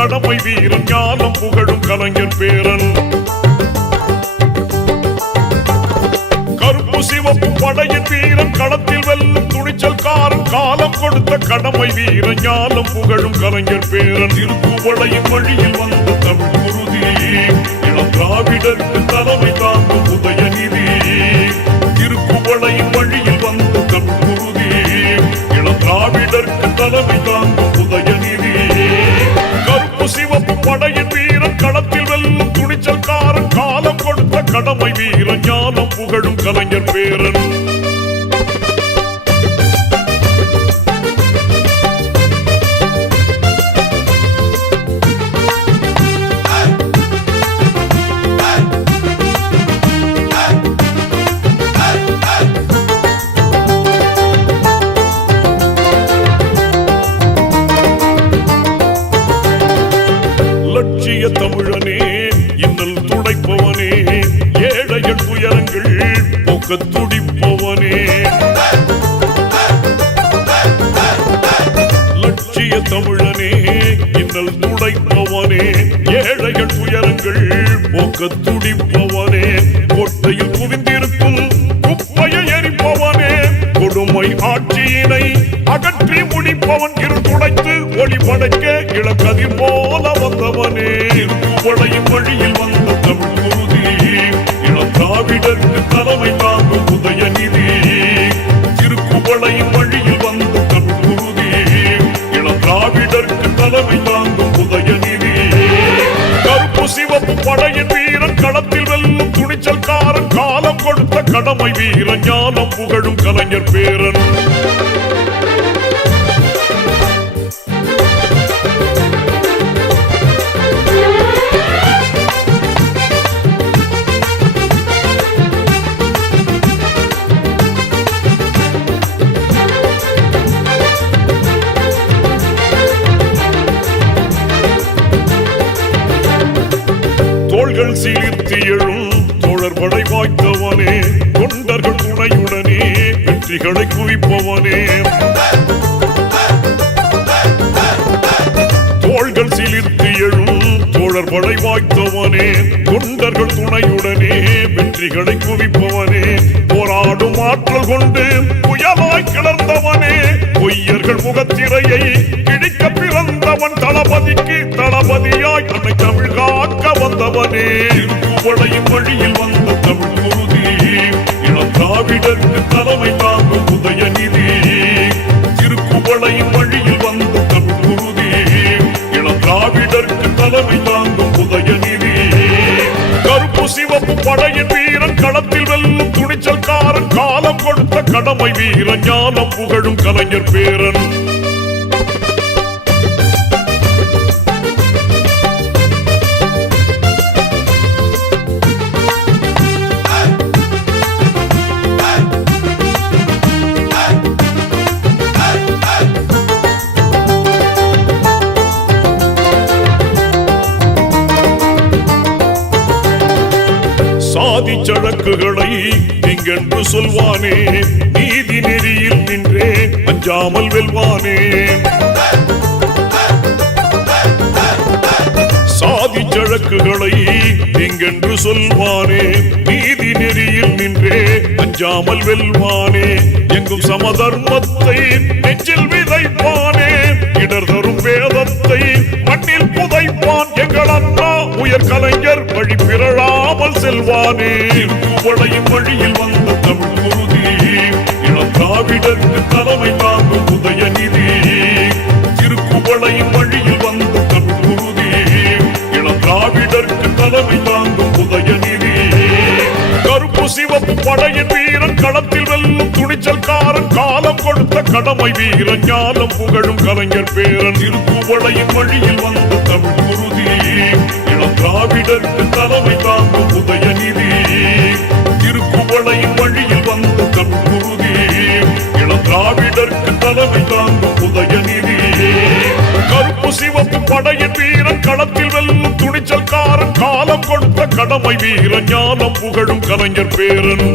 கடமை வீரன் ஞானம் புகழும் கலைஞர் பேரன். கருப்பு சிவப்பு படையின் வீரன் களத்தில் வெல்லும் துணிச்சல்காரன் காலம் கொடுத்த கடமை வீரன் ஞானம் புகழும் கலைஞர் பேரன். திருக்குவளையின் வழியில் வந்த தமிழ் குருதி இளம் திராவிடருக்கு தலைமை தாங்கும் உதயநிதி. திருக்குவளையின் வழியில் வந்த தமிழ் குருதி இளம் திராவிடருக்கு தலைமை தாங்கும் உதயநிதி. கருப்பு சிவப்பு படையின் வீரன் களத்தில் வெல்லும் துணிச்சல்காரன் காலம் கொடுத்த கடமை வீரன் ஞானம் புகழும் கலைஞர் பேரன். லட்சிய தமிழனே இன்னல் துடைப்பவனே ஏழைகள் துயரங்கள் போக்க துடிப்பவனே. லட்சிய தமிழனே இன்னல் துடைப்பவனே ஏழைகள் துயரங்கள் போக்க துடிப்பவனே. கோட்டையில் குவிந்திருக்கும் குப்பையை எரிப்பவனே கொடுமை ஆட்சியினை அகற்றி முடிப்பவன். இருந்துடைத்து ஒளி படைக்க இளக்கதிர் போல வந்தவனே. திருக்குவளையின் வழியில் வந்த தமிழ் குருதி இளம் திராவிடருக்கு தலைமை தாங்கும் உதயநிதி. திருக்குவளையின் வழியில் வந்த தமிழ் குருதி இளம் திராவிடருக்கு தலைமை தாங்கும் உதயநிதி. கருப்பு சிவப்பு படையின் வீரன் களத்தில் வெல்லும் துணிச்சல்காரன் காலம் கொடுத்த கடமை வீரன் ஞானம் புகழும் கலைஞர் பேரன். தோள்கள் சீர்த்தி எழும் தோழர்படை வாய்த்தவனே தொண்டர்கள் துணையுடனே வெற்றிகளை குவிப்பவனே. தோள்கள் சீர்த்தி எழும் தோழர்படை வாய்த்தவனே தொண்டர்கள் துணையுடனே வெற்றிகளை குவிப்பவனே. போராடும் ஆற்றல் கொண்டு புயலாய் கிளர்ந்தவனே பொய்யர்கள் முகத்திரையை கிழிக்க பிறந்தவன். தளபதிக்கு தளபதியாய் அன்னை தமிழ் காக்க வந்தவனே. திருக்குவளையின் வழியில் வந்த தமிழ் குருதி இளம் திராவிடருக்கு தலைமை தாங்கும் உதயநிதி. திருக்குவளையின் வழியில் வந்த தமிழ் குருதி இளம் திராவிடருக்கு தலைமை தாங்கும் உதயநிதி. கருப்பு சிவப்பு படையின் வீரன் களத்தில் வெல்லும் துணிச்சல்காரன் காலம் கொடுத்த கடமை வீரன் ஞானம் புகழும் கலைஞர் பேரன். சாதி சழக்குகளை நீங்கென்று சொல்வானே நீதி நெறியில் நின்றே அஞ்சாமல் வெல்வானே. சாதி சழக்குகளை நீங்கென்று சொல்வானே நீதி நெறியில் நின்றே அஞ்சாமல் வெல்வானே. எங்கும் சமதர்மத்தை நெஞ்சில் விதைப்பானே இடர் தரும் வேதத்தை மண்ணில் புதைப்பான். எங்கள் அண்ணா உயர் கலைஞர் வழி பிறழாமல் செல்வானே. திருக்குவளையின் வழியில் வந்த தமிழ் குருதி இளம் திராவிடருக்கு தலைமை தாங்கும் உதயநிதி. திருக்குவளையின் வழியில் வந்த தமிழ் குருதி இளம் திராவிடருக்கு தலைமை தாங்கும் உதயநிதி. கருப்பு சிவப்பு படையின் வீரன் களத்தில் வெல்லும் துணிச்சல்காரன் காலம் கொடுத்த கடமை வீரன் ஞானம் புகழும் கலைஞர் பேரன். திருக்குவளையின் வழியில் வந்த தமிழ் குருதி இளம் திராவிடருக்கு தலைமை தாங்கும் உதயநிதி. திருக்குவளையின் வழியில் வந்த தமிழ் குருதி இளம் திராவிடருக்கு தலைமை தாங்கும் உதயநிதி. கருப்பு சிவப்பு படையின் வீரன் களத்தில் வெல்லும் துணிச்சல்காரன் காலம் கொடுத்த கடமை வீரன் ஞானம் புகழும் கலைஞர் பேரன்.